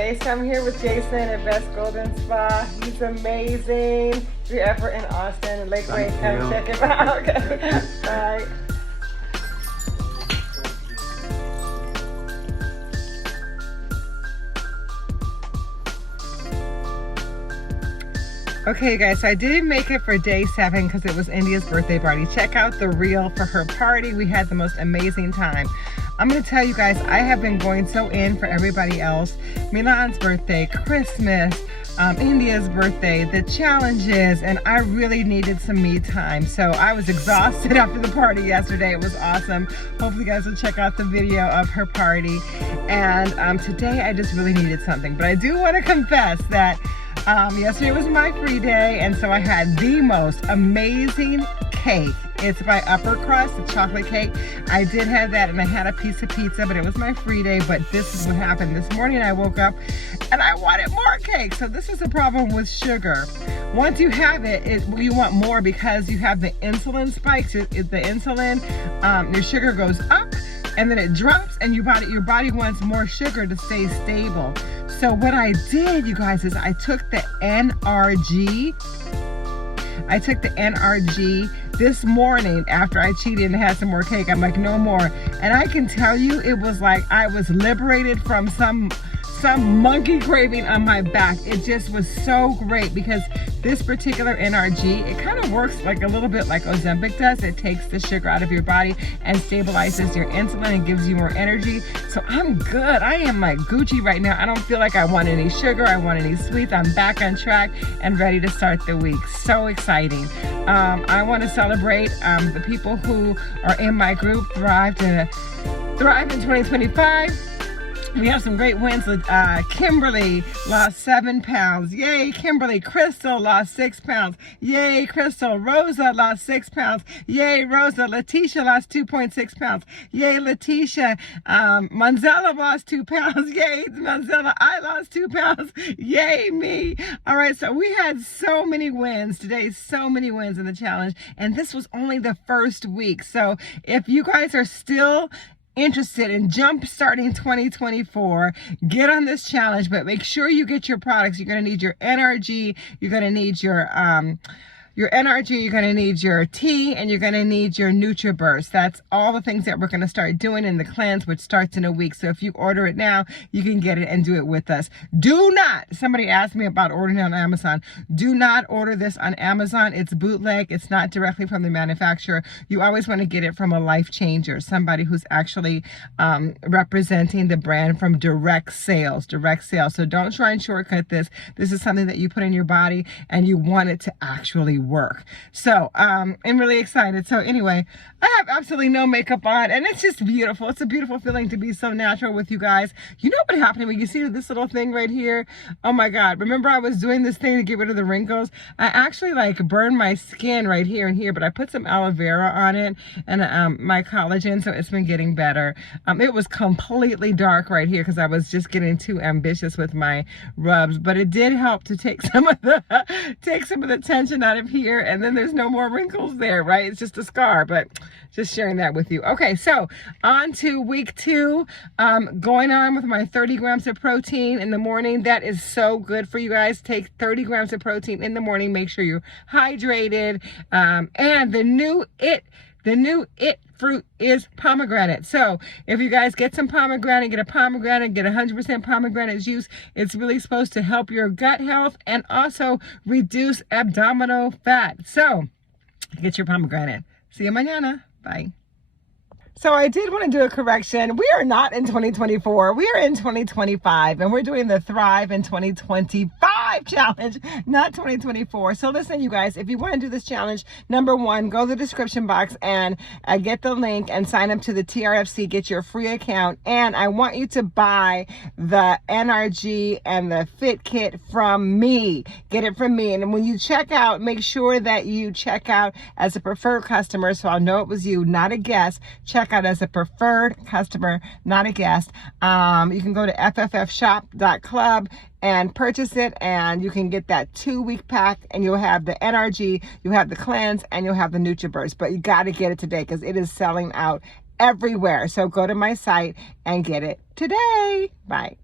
Okay, so I'm here with Jason at Best Golden Spa. He's amazing. If you're ever in Austin, Lakeway, come check him out. Okay, bye. Okay guys, so I didn't make it for day 7 because it was India's birthday party. Check out the reel for her party. We had the most amazing time. I'm going to tell you guys, I have been going so in for everybody else. Milan's birthday, Christmas, India's birthday, the challenges, and I really needed some me time. So I was exhausted after the party yesterday. It was awesome. Hopefully you guys will check out the video of her party. And today I just really needed something. But I do want to confess that yesterday was my free day, and so I had the most amazing cake. It's my upper crust, the chocolate cake. I did have that, and I had a piece of pizza, but it was my free day. But this is what happened. This morning I woke up and I wanted more cake. So this is the problem with sugar. Once you have it, you want more because you have the insulin spikes. The insulin, your sugar goes up and then it drops, and your body wants more sugar to stay stable. So what I did, you guys, is I took the NRG. This morning after I cheated and had some more cake. I'm like, no more. And I can tell you, it was like I was liberated from some monkey craving on my back. It just was so great because this particular NRG, it kind of works like a little bit like Ozempic does. It takes the sugar out of your body and stabilizes your insulin and gives you more energy. So I'm good. I am like Gucci right now. I don't feel like I want any sugar. I want any sweets. I'm back on track and ready to start the week. So exciting. I want to celebrate the people who are in my group, Thrive in 2025. We have some great wins. Kimberly lost 7 pounds. Yay, Kimberly. Crystal lost 6 pounds. Yay, Crystal. Rosa lost 6 pounds. Yay, Rosa. Letitia lost 2.6 pounds. Yay, Letitia. Manzella lost 2 pounds. Yay, Manzella. I lost 2 pounds. Yay, me. All right, so we had so many wins today, so many wins in the challenge, and this was only the first week. So if you guys are still interested in jump starting 2024, get on this challenge, but make sure you get your products. You're going to need your NRG, you're going to need your NRG, you're going to need your tea, and you're going to need your NutriBurst. That's all the things that we're going to start doing in the cleanse, which starts in a week. So if you order it now, you can get it and do it with us. Do not, somebody asked me about ordering it on Amazon. Do not order this on Amazon. It's bootleg. It's not directly from the manufacturer. You always want to get it from a life changer, somebody who's actually representing the brand from direct sales. So don't try and shortcut this. This is something that you put in your body and you want it to actually work. So I'm really excited. So anyway, I have absolutely no makeup on, and it's just beautiful. It's a beautiful feeling to be so natural with you guys. You know what happened to me? You see this little thing right here? Oh my God. Remember I was doing this thing to get rid of the wrinkles? I actually like burned my skin right here and here, but I put some aloe vera on it and my collagen, so it's been getting better. It was completely dark right here because I was just getting too ambitious with my rubs, but it did help to take some of the tension out of here, and then there's no more wrinkles there, right? It's just a scar, but just sharing that with you. Okay, so on to week 2, going on with my 30 grams of protein in the morning. That is so good for you guys. Take 30 grams of protein in the morning. Make sure you're hydrated. And the new it fruit is pomegranate. So if you guys get some pomegranate, get a 100% pomegranate juice. It's really supposed to help your gut health and also reduce abdominal fat. So get your pomegranate. See you mañana. Bye. So I did want to do a correction. We are not in 2024. We are in 2025, and we're doing the Thrive in 2025 challenge, not 2024. So listen, you guys, if you want to do this challenge, number 1, go to the description box and get the link and sign up to the TRFC, get your free account. And I want you to buy the NRG and the Fit Kit from me. Get it from me. And when you check out, make sure that you check out as a preferred customer, so I'll know it was you, not a guest. Check out as a preferred customer, not a guest. You can go to fffshop.club and purchase it, and you can get that 2-week pack, and you'll have the NRG, you'll have the cleanse, and you'll have the NutriBurst. But you got to get it today because it is selling out everywhere. So go to my site and get it today. Bye.